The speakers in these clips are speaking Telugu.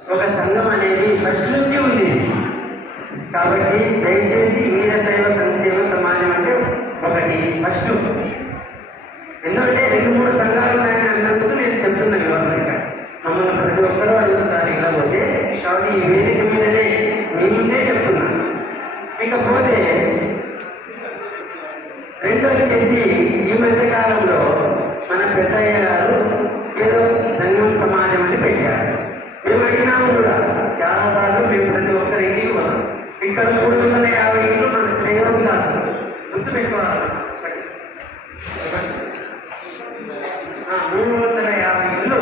ఒక సంఘం అనేది ఫస్ట్ నుంచి ఉంది. కాబట్టి దయచేసి వీరశైవ సంక్షేమ సమాజం అంటే ఒకటి ఫస్ట్. ఎందుకంటే 2-3 సంఘాలు ఉన్నాయని అన్నందుకు నేను చెప్తున్నా వివరంగా. మమ్మల్ని ప్రతి ఒక్కరూ అడుగుతున్నారు ఇలా పోతే. కాబట్టి ఈ వేదిక మీదనే మీ ముందే చెప్తున్నాను. ఇకపోతే రెండు వచ్చేసి ఈ మధ్య కాలంలో మన పెద్దయ్య గారు ఏదో సంఘం సమాజం అని పెట్టారు. మేము అడిగినాము కూడా చాలాసార్లు. మేము ప్రతి ఒక్కరి ఇంటికి పోతాం. ఇక్కడ 350 ఇళ్ళు మన సేవ క్లాసు గుర్తుపెట్టుకోవాలి. 350 ఇళ్ళు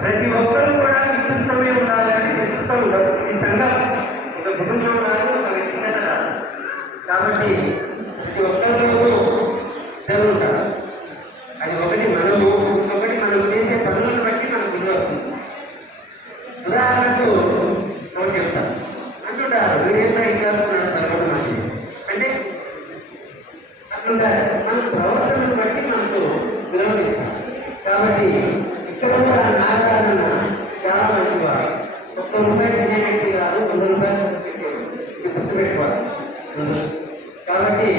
ప్రతి ఒక్కరు కూడా విస్తృతమే ఉండాలని చెప్తూ ఉండదు. ఈ సంఘం ఒక కుటుంబం కాదు, ఒక వ్యక్తిగత కాదు. కాబట్టి ప్రతి ఒక్కరిలోనూ జరుగుతారు. అది ఒకటి మనము, ఇంకొకటి మనం చేసే పనులను బట్టి మనకు విలువ వస్తుంది. ఉదాహరణకు ఒకటి చెప్తాను. అంటుంటారు వీడేం చేస్తున్నాడు పదకొండు మంది అంటే అట్లుంటారు. మన ప్రవర్తనను బట్టి మనకు విలువనిస్తారు. కాబట్టి ఇక్కడ కూడా నాగార్జున చాలా మంచివాడు. ₹1 తినే వ్యక్తి కాదు, ₹100 గుర్తుపెట్టుకోవాలి. కాబట్టి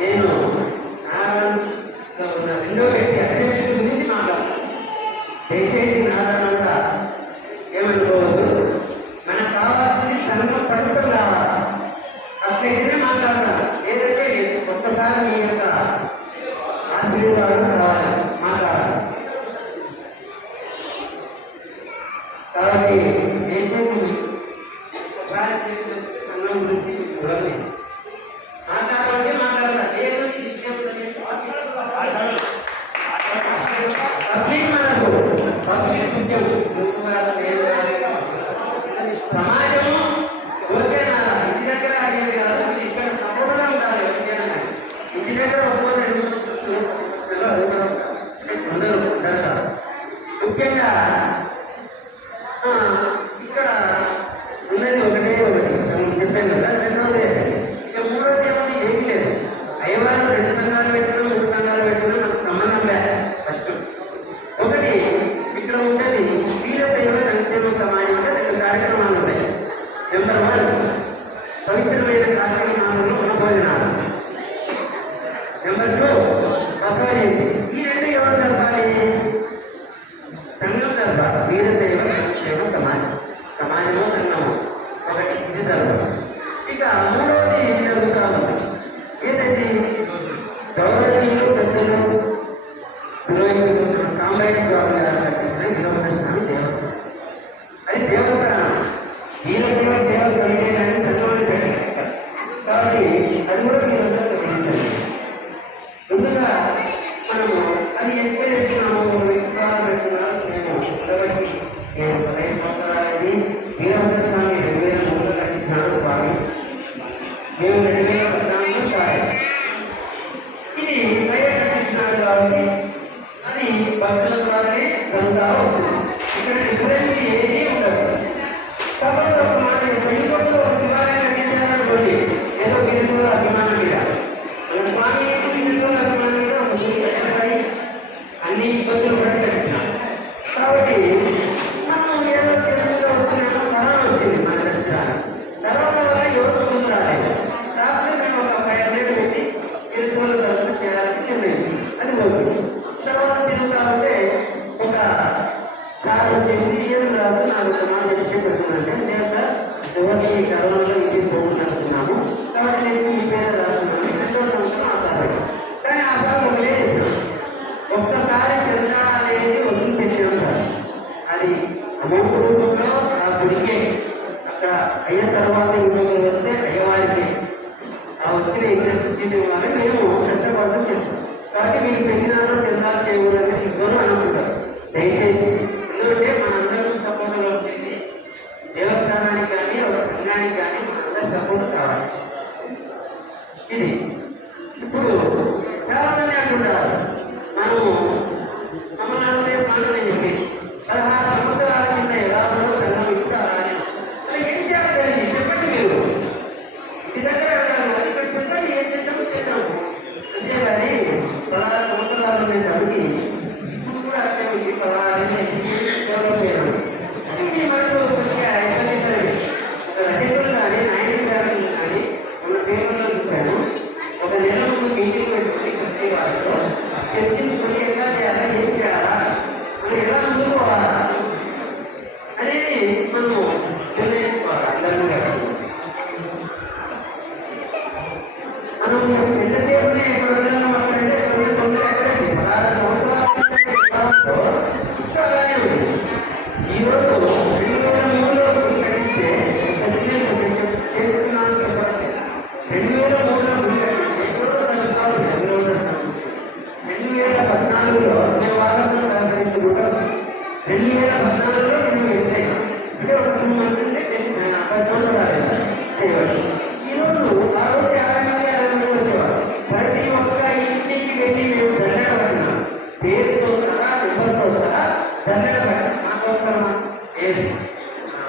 నేను ఉన్న రెండో వ్యక్తి అధ్యక్షుడి గురించి మాట్లాడతాను. దయచేసి నాదంతా ఏమనుకోవద్దు. మనకు కావాల్సింది సంఘం పవిత్రం కావాలి. అట్లయితేనే మాట్లాడతాను. ఏదంటే ఒక్కసారి మీ యొక్క ఆశీర్వాదం కావాలి, మాట్లాడాలి. కాబట్టి దయచేసి ఒకసారి సంఘం గురించి వివరణ మాట్లాడాలంటే మాట్లాడాలి. లేదు పబ్లిక్ మనకు పబ్లిక్ ముఖ్యం. సమాజము ఓకేనా? ఇంటి దగ్గర అడిగేది కాదు, ఇక్కడ సపోర్ట్గా ఉండాలి. ఎవరికైనా ఇంటి దగ్గర ఒక్కోరు అందరూ ఉంటారు. ముఖ్యంగా ఇక్కడ ఉన్నది ఒకటి చెప్పాను కదా. రెండోది ఇక మూడోది ఏమన్నా ఏమీ లేదు. అయ్యవారు 2 సంఘాలు పెట్టినా 3 సంఘాలు పెట్టినా నాకు సంబంధం లేదు. ఫస్ట్ ఒకటి ఇక్కడ ఉండేది వీరశైవ సంక్షేమ సమాజం అంటే 2 కార్యక్రమాలు ఉన్నాయి. నెంబర్ 1 పవిత్రమైన కార్యక్రమాలలో వనభోజనాలు. నెంబర్ 2 బసవ జయంతి. ఈ 2 ఎవరు జరపాలి? సంఘం జరపాలి. వీరశైవ సంక్షేమ సమాజం, సమాజము సంఘము ఒకటి ఇది జరపాలి. ఇక మూడవది జరుగుతూ ఉంది. ఏదంటే గౌరవనీయులు పెద్దలు పురోహితులు సాంబయ్య స్వామి గారు కట్టించిన వినోద స్వామి దేవస్థానం. అది దేవస్థానం. వీరశైవ సేవ చేయడానికి సంఘాన్ని పెట్టారు. కాబట్టి అది కూడా మీరు గ్రహించండి. ముందుగా మనము అది ఎక్కడ చేస్తున్నాము, విగ్రహాలు పెట్టుకున్నాము. నేను 15 సంవత్సరాలది వీరభద్ర స్వామి 2003లో కట్టించాను స్వామి. మేము 2014లో స్టార్ట్. ఇది ప్రైవేట్ కట్టించినాడు కాబట్టి అది భక్తుల ద్వారానే జరుగుతూ వస్తుంది. ఇక్కడ డిఫరెన్స్ ఏమీ ఉండదు. కాబట్టి ఒక మాట చెప్పుకుంటూ ఒక శివాలయం కట్టించాలనుకోండి, ఏదో వీరశైవ అభిమానం మీద మన స్వామి వీరశైవ అభిమానం మీద ఒక కష్టపడి అన్ని ఇబ్బందులు పడి కట్టినాడు. కాబట్టి మనం ఏదో చేసుకుంటూ వచ్చినాము. కరోనా వచ్చింది మన దగ్గర. కరోనా వల్ల ఎవరు ముందు రాలేదు. రాకపోతే మేము ఒక 500 పెట్టి వీరశైవ తరఫున చేయాలని నిర్ణయించింది. అది ఓకే. తర్వాత తిరుగుతా ఉంటే ఒక సార్ వచ్చేసి ఏం రాదు నాకు సమాజం చెప్పేస్తుందంటే, లేదు సార్ ఎవరికి కరోనాలో ఇంటికి పోగొట్టుకున్నాము కాబట్టి నేను ఈ పేరు రాస్తున్నాను. 2వ సంవత్సరం ఆ సార్ కానీ ఆ సార్ ఒకటే ఒక్కసారి చందా అనేది వసూలు పెట్టాము సార్. అది అమౌంట్ రూపంలో ఆ గుడికే అక్కడ అయిన తర్వాత ఇంకొకరు వస్తే అయ్యవారికి ఆ వచ్చిన ఇంట్రెస్ట్ ఇచ్చేది వాళ్ళని మేము కష్టపడడం చేస్తాం. కాబట్టి మీరు పెట్టినారో చందాలు చేయకూడదని ఇవ్వను అనుకుంటారు. దయచేసి ఎందుకంటే మనందరం సపోర్ట్గా ఉంటుంది. దేవస్థానానికి కానీ ఒక సంఘానికి కానీ మనందరం సపోర్ట్ కావాలి. ఇది ఇప్పుడు చాలా మంది అంటుంటారు మనము మమ్మల్ని పండుగ చెప్పి 16 సంవత్సరాల కింద ఎలా ఉండో సంఘం ఇప్పుడు అలానే ఏం చేయాలి చెప్పండి. మీరు ఇంటి దగ్గర వెళ్ళాలి, ఇక్కడ చెప్పండి ఏం చేద్దాము చేద్దాము. అంతేగాని 16 సంవత్సరాలు నేను తమ్మికి ఇప్పుడు కూడా అర్థం 16 డెవలప్ అయ్యాను. అది మన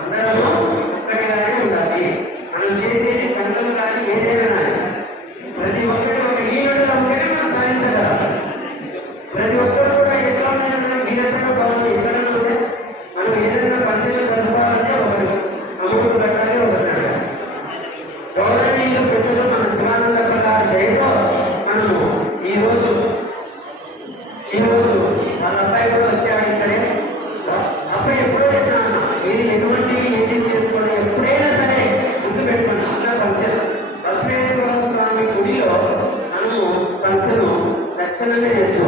అందరము ఒక్కటిగానే ఉండాలి. మనం చేసేది సంఘం కానీ ఏదైనా కానీ ప్రతి ఒక్కటి ఒక ఈనుడుగా ఉంటేనే మనం సాధించగలం. ప్రతి ఒక్కరు కూడా ఎట్లా ఉన్నారంటే నీరసంగా భావన ఎక్కడ ఉంటే మనం ఏదైనా పంచంలో జరుపుకోవాలంటే ఒకరు అమౌంట్ కట్టాలి, ఒకరు అడగాలి. గౌరవనీయులు పెద్దలు మన శివానంద గారి దయతో మనము ఈరోజు వాళ్ళ అబ్బాయి కూడా వచ్చాడు ఇక్కడే. అబ్బాయి ఎప్పుడో చెప్పినా మీరు ఎటువంటివి ఏది చేసుకోండి, ఎప్పుడైనా సరే ముందు పెట్టుకోండి. చిన్న ఫంక్షన్ లక్ష్మీశ్వర స్వామి గుడిలో మనము ఫంక్షన్ లక్షణంగా చేసుకుంటాం.